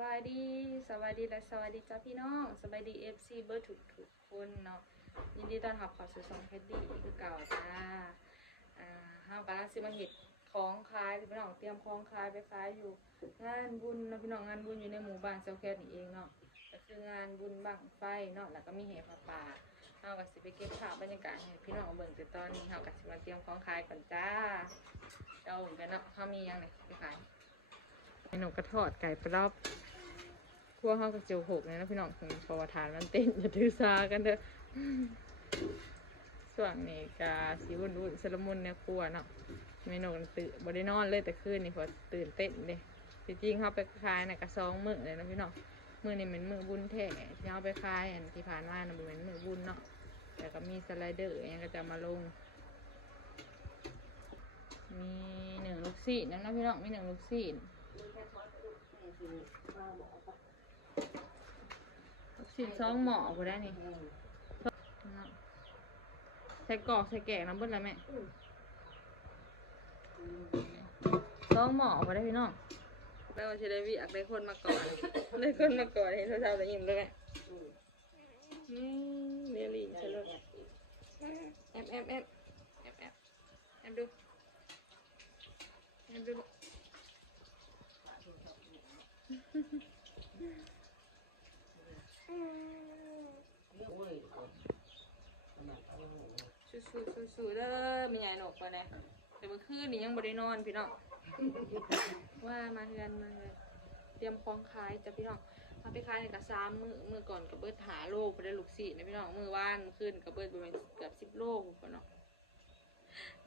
วัสดีสวัสดีและสวัสดีจ้าพี่น้องสวัสดีFCเบอร์ทุกคนเนาะยินดีต้อนรับเข้าสู่ช่องเพชรดีคือเก่าจ้าเฮากำลังสิมาเฮ็ดของขายพี่น้องเตรียมของขายไปขายอยู่งานบุญเนาะพี่น้องงานบุญอยู่ในหมู่บ้านเซาแคทนี่เองเนาะก็คืองานบุญบั้งไฟเนาะแล้วก็มีแห่ผ้าป่าเฮาก็สิไปเก็บภาพบรรยากาศให้พี่น้องเบิ่งแต่ตอนนี้เฮาก็สิมาเตรียมของขายก่อนจ้าเอากันเนาะเฮามีหยังนี่ไปขายเมนูกระทอดไก่ปลอบพวกเขากระเจียวหกเลยนะพี่น้องถึงประวัติฐานมันเต้นอย่าถือซากันเด้อส่วนนี้กาสีวุ่นสลมุนเนี่ยครัวเนาะเมนูตื่นบริโนอนเลยแต่คืนนี่พอตื่นเต้นเลยจริงๆเขาไปคายน่ะกระซองมือเลยนะพี่น้องมือนี่เป็นมือบุญแท้ที่เขาไปคายอันที่ผ่านมานะเป็นมือบุญเนาะแต่ก็มีสไลเดอร์ยังก็จะมาลงมีหนึ่งลูกศิษย์นะพี่น้องมีหนึ่งลูกศิษย์สิบสองหมอกูได้นี่ใส่กรอกใส่แกงน้ำเบิ้ลแล้วแม่สองหมอกูได้พี่น้องแล้วจะได้วิอักได้คนมาก่อนได้คนมาก่อนเห็นเช้าๆแต่ยิ้มเลยแม่เรียลีนใช่เลยแอบดูสู้เด้อมีใหญ่หนกไปเลยแต่เมื่อคืนนี่ยังบ่ได้นอนพี่น้องว่ามาเฮือนเตรียมของขายจ้ะพี่น้องมาไปขายในกระซ้ำมือก่อนกับเบิร์ดหาโลไปได้ลูกศิษย์นะพี่น้องมือว่านขึ้นกับเบิร์ดประมาณเกือบ10 โลก่อนเนาะ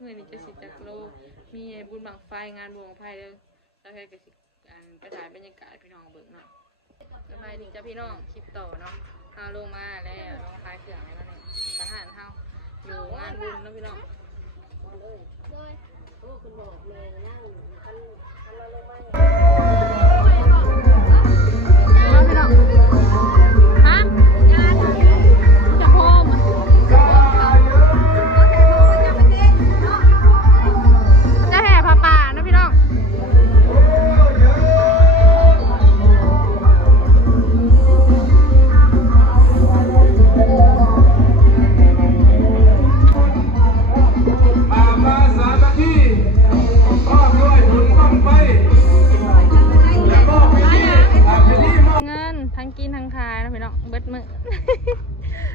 มือนี้จะ10 จากโลมีบุญบังไฟงานบุญบังไฟเด้อแล้วก็สิไปถ่ายบรรยากาศพี่น้องเบิ่งเนาะสบายดีจ้ะพี่น้องคลิปต่อเนาะเอาลงมาแล้วลงขายเครื่องอะไรมาเนี่ยทหารเฮาอยู่งานบุญนะพี่น้องเลยโอ้คุณบอกเลยนั่งคันเราลงมาพี่น้องฮะงานจะพร้อมจะแห่ผ้าป่านะพี่น้อง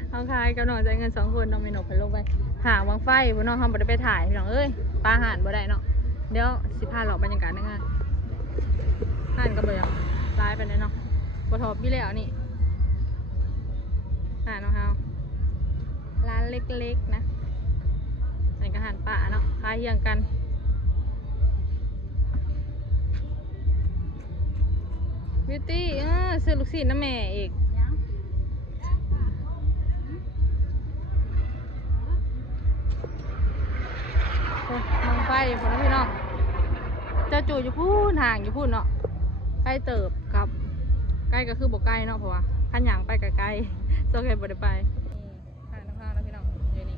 เอาขายกับน้องใจเงิน2 คนน้องเมนกไปลงไปหาวังไฟพวกน้องเขาบ่ได้ไปถ่ายพี่น้องเอ้ยปลาห่านบ่ได้เนาะเดี๋ยวสิพาหลอกบรรยากาศในงานห่านก็บ่ยังร้ายไปเลยเนาะบ่ทบพี่แล้วนี่ห่านของเฮาร้านเล็กๆนะนี่ก็ห่านป่าเนาะขายเฮียงกันบิวตี้ซื้อลูกศิษย์น้าแม่อีกมองไฟผมนะพี่น้องจะจู่อยู่พูนห่างอยู่พูนเนาะใกล้เติบกับใกล้ก็คือบ่ใกล้เนาะเพราะว่าขันหยางไปกับใกล้โซเคบ่ได้ไปผ่านน้ำผ้าแล้วพี่น้องเดี๋ยวนี้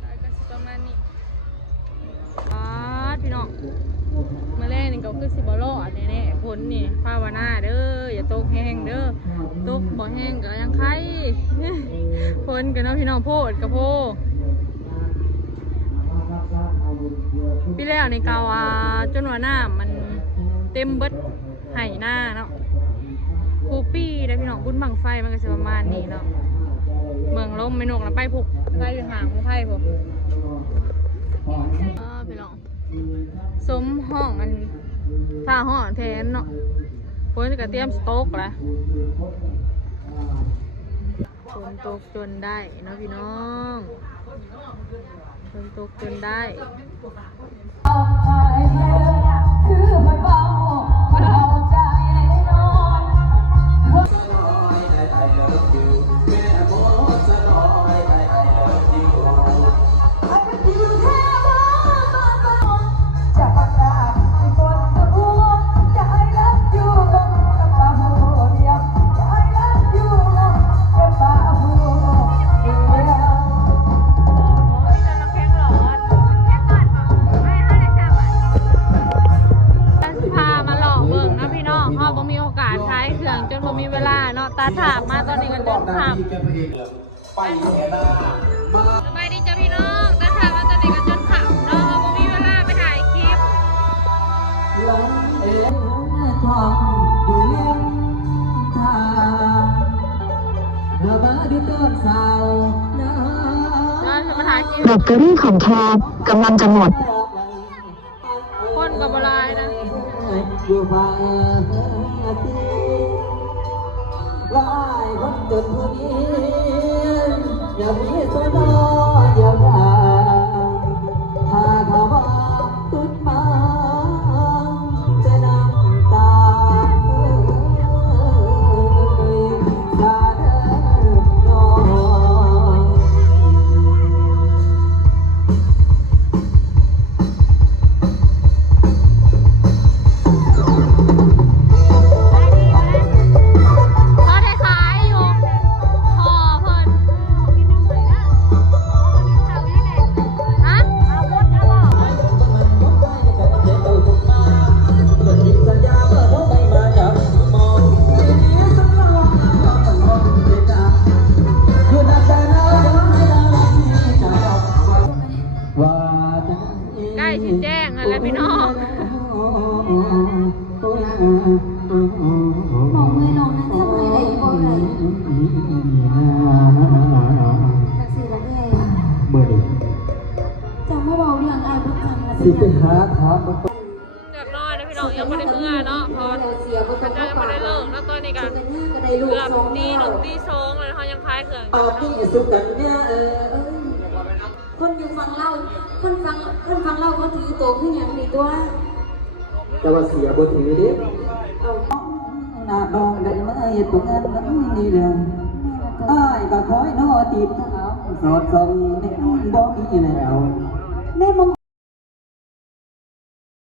ใกล้ก็สิประมาณนี้พี่น้องมาแรกนี่ก็คือสิบโลอันนี้แน่ฝนนี่ภาวนาเด้ออย่าตกแห้งเด้อตกบ่แห้งก็ยังไข่ฝนกันเนาะพี่น้องโพดกับโพพี่แล้วในเกาจนว่าหน้ามันเต็มเบิดไห่หน้าเนาะคูปี้ได้พี่น้องบุญบังไฟมันก็จะประมาณนี้เนาะเมืองลมไม่นกแล้วไปผูกไปห่างของไฟผมพี่น้องสมห้องอันท่าห้องแทนเนาะคนจะเตรียมสต๊อกแล้วฝนตกจนได้เนาะพี่น้องฝนตกจนได้ ตาถามมาตอนนี้ก็จนถาม ไปแค่หน้ามา สบายดีจ้ะพี่น้องตาถามมาตอนนี้ก็จนถามเนาะบ่มีเวลาไปถ่ายคลิป หลงเอ๋ทองอยู่ริมทางเมื่อมาดูต้นสาวน้ เราจะมาถ่ายคลิป แบตเตอรี่ของแคร์กำลังจะหมด คนกับอะไรนะ ำอยู่ฝั่งที่ว่าไอ้คนจนผู้นี้อย่ามีโซนอย่าด่าถ้าเขาว่าตุดมาจะน้ำตาตาเดินน้อง พอได้ขายอยู่พอเพิ่นฮะ ใกล้สิแจ้งแล้วพี่น้อง มองมือน้องนะทำไมได้บ่ได้จักสิละเอ้ย เมื่อนี้ จังมาเว้าเรื่องอ้ายบ่ทันละ สิ เป็น ไป หยัง หาถามมัน เรียบร้อยแล้วพี่น้องยังไม่ได้เมื่อเนาะพอเขาจะไม่ได้เลิกแล้วตัวนี้กัน เป็นหยังก็ได้ลูก เกือบ สอง ตี แน ห ว นึ่งตีสองเลยเขายังคลายเครื่อง เอาที่สุดกันเนี่ยเอ้ยคนอยู่ฟังเล่าคนฟังเล่าเขาถือตัวคือหยังนี่ตัว แต่ว่าเสียบนถือดิ เอา หน้าดองได้มาเห็ดตัวเงินนั้นนี่แหละอ้ายก็คอยนอติดถามสอดส่องแนวบ่มีแล้ว